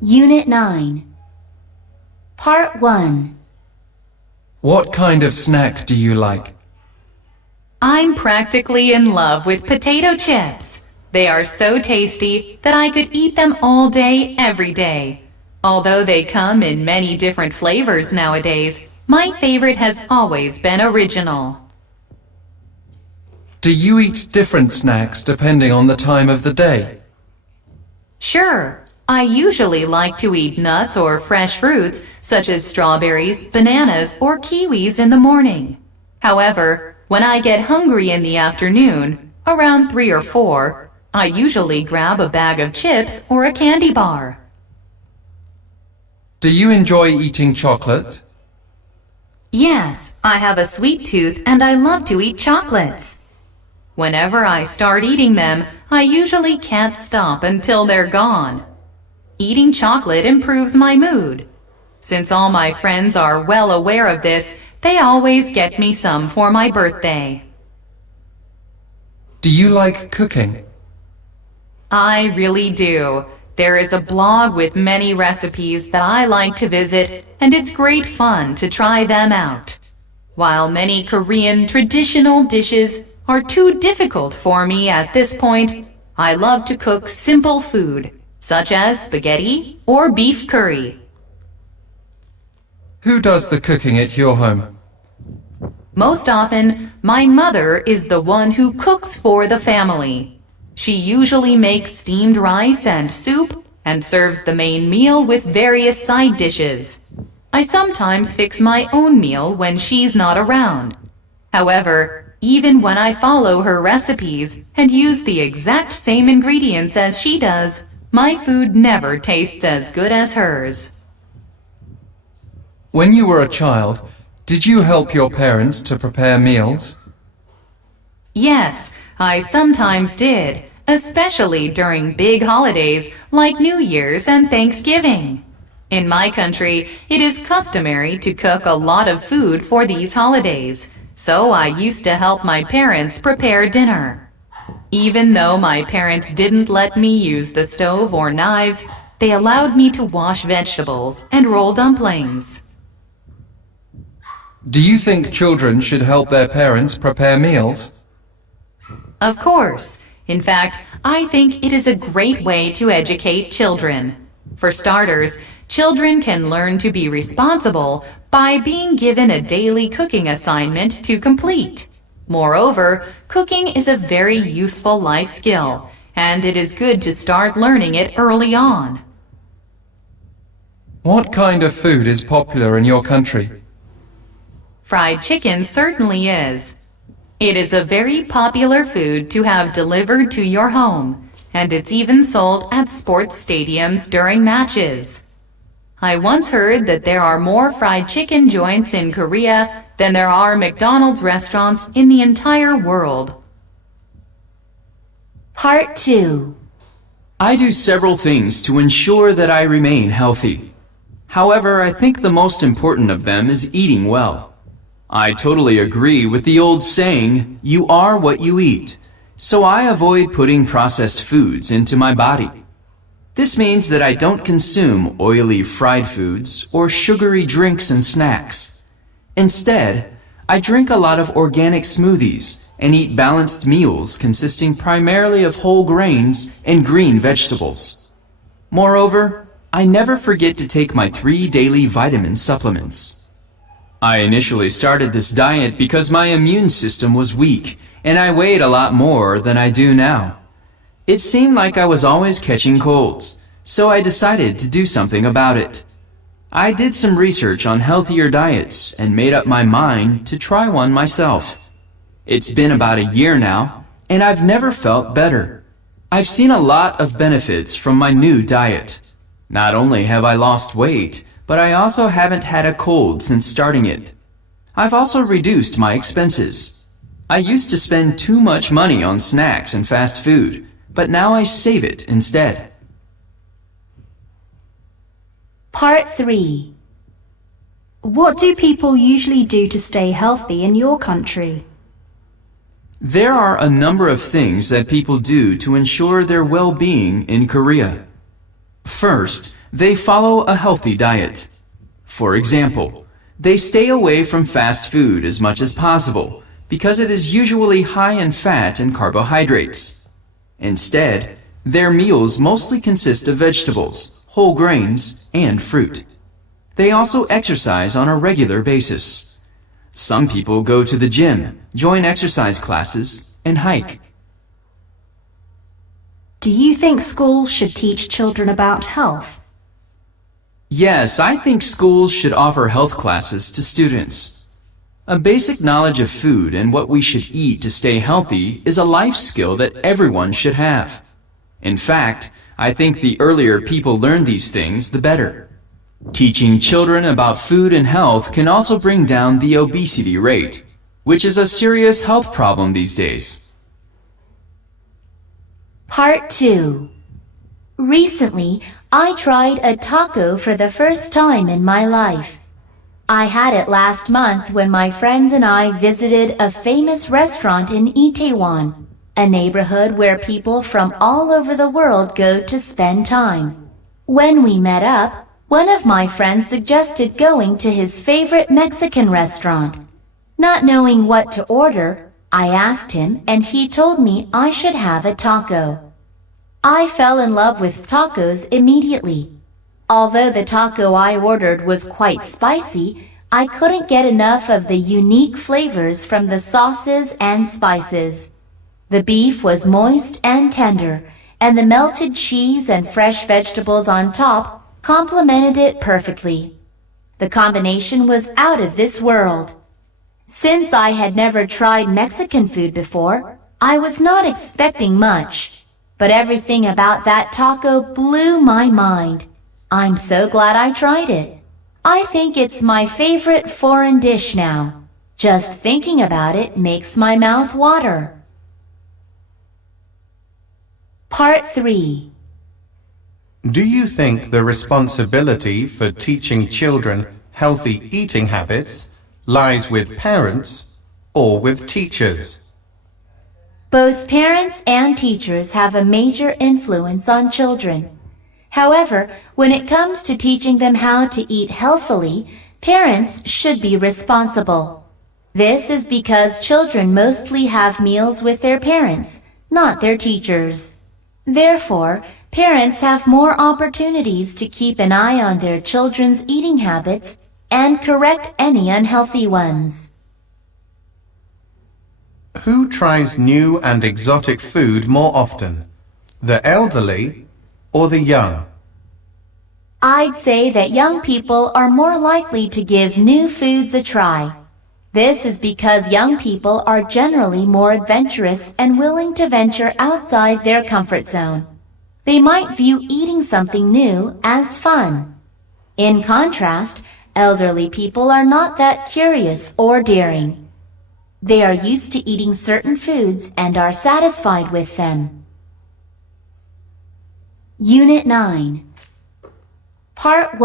Unit 9. Part 1. What kind of snack do you like? I'm practically in love with potato chips. They are so tasty that I could eat them all day, every day. Although they come in many different flavors nowadays, my favorite has always been original. Do you eat different snacks depending on the time of the day? Sure, I usually like to eat nuts or fresh fruits such as strawberries, bananas, or kiwis in the morning. However, when I get hungry in the afternoon, around 3 or 4, I usually grab a bag of chips or a candy bar. Do you enjoy eating chocolate? Yes, I have a sweet tooth and I love to eat chocolates. Whenever I start eating them, I usually can't stop until they're gone. Eating chocolate improves my mood. Since all my friends are well aware of this, they always get me some for my birthday. Do you like cooking? I really do. There is a blog with many recipes that I like to visit, and it's great fun to try them out. While many Korean traditional dishes are too difficult for me at this point, I love to cook simple food, such as spaghetti or beef curry. Who does the cooking at your home? Most often, my mother is the one who cooks for the family. She usually makes steamed rice and soup and serves the main meal with various side dishes. I sometimes fix my own meal when she's not around. However, even when I follow her recipes and use the exact same ingredients as she does, my food never tastes as good as hers. When you were a child, did you help your parents to prepare meals? Yes, I sometimes did, especially during big holidays like New Year's and Thanksgiving. In my country, it is customary to cook a lot of food for these holidays, so I used to help my parents prepare dinner. Even though my parents didn't let me use the stove or knives, they allowed me to wash vegetables and roll dumplings. Do you think children should help their parents prepare meals? Of course. In fact, I think it is a great way to educate children. For starters, children can learn to be responsible by being given a daily cooking assignment to complete. Moreover, cooking is a very useful life skill, and it is good to start learning it early on. What kind of food is popular in your country? Fried chicken certainly is. It is a very popular food to have delivered to your home, and it's even sold at sports stadiums during matches. I once heard that there are more fried chicken joints in Korea than there are McDonald's restaurants in the entire world. Part 2. I do several things to ensure that I remain healthy. However, I think the most important of them is eating well. I totally agree with the old saying, "You are what you eat," so I avoid putting processed foods into my body. This means that I don't consume oily fried foods or sugary drinks and snacks. Instead, I drink a lot of organic smoothies and eat balanced meals consisting primarily of whole grains and green vegetables. Moreover, I never forget to take my 3 daily vitamin supplements. I initially started this diet because my immune system was weak and I weighed a lot more than I do now. It seemed like I was always catching colds, so I decided to do something about it. I did some research on healthier diets and made up my mind to try one myself. It's been about a year now, and I've never felt better. I've seen a lot of benefits from my new diet. Not only have I lost weight, but I also haven't had a cold since starting it. I've also reduced my expenses. I used to spend too much money on snacks and fast food, but now I save it instead. Part 3. What do people usually do to stay healthy in your country? There are a number of things that people do to ensure their well-being in Korea. First, they follow a healthy diet. For example, they stay away from fast food as much as possible because it is usually high in fat and carbohydrates. Instead, their meals mostly consist of vegetables, whole grains, and fruit. They also exercise on a regular basis. Some people go to the gym, join exercise classes, and hike. Do you think schools should teach children about health? Yes, I think schools should offer health classes to students. A basic knowledge of food and what we should eat to stay healthy is a life skill that everyone should have. In fact, I think the earlier people learn these things, the better. Teaching children about food and health can also bring down the obesity rate, which is a serious health problem these days. Part 2. Recently, I tried a taco for the first time in my life. I had it last month when my friends and I visited a famous restaurant in Itaewon, a neighborhood where people from all over the world go to spend time. When we met up, one of my friends suggested going to his favorite Mexican restaurant. Not knowing what to order, I asked him and he told me I should have a taco. I fell in love with tacos immediately. Although the taco I ordered was quite spicy, I couldn't get enough of the unique flavors from the sauces and spices. The beef was moist and tender, and the melted cheese and fresh vegetables on top complemented it perfectly. The combination was out of this world. Since I had never tried Mexican food before, I was not expecting much, but everything about that taco blew my mind. I'm so glad I tried it. I think it's my favorite foreign dish now. Just thinking about it makes my mouth water. Part 3. Do you think the responsibility for teaching children healthy eating habits lies with parents or with teachers? Both parents and teachers have a major influence on children. However, when it comes to teaching them how to eat healthily, parents should be responsible. This is because children mostly have meals with their parents, not their teachers. Therefore, parents have more opportunities to keep an eye on their children's eating habits and correct any unhealthy ones. Who tries new and exotic food more often, the elderly or the young? I'd say that young people are more likely to give new foods a try. This is because young people are generally more adventurous and willing to venture outside their comfort zone. They might view eating something new as fun. In contrast, elderly people are not that curious or daring. They are used to eating certain foods and are satisfied with them. Unit 9. Part 1.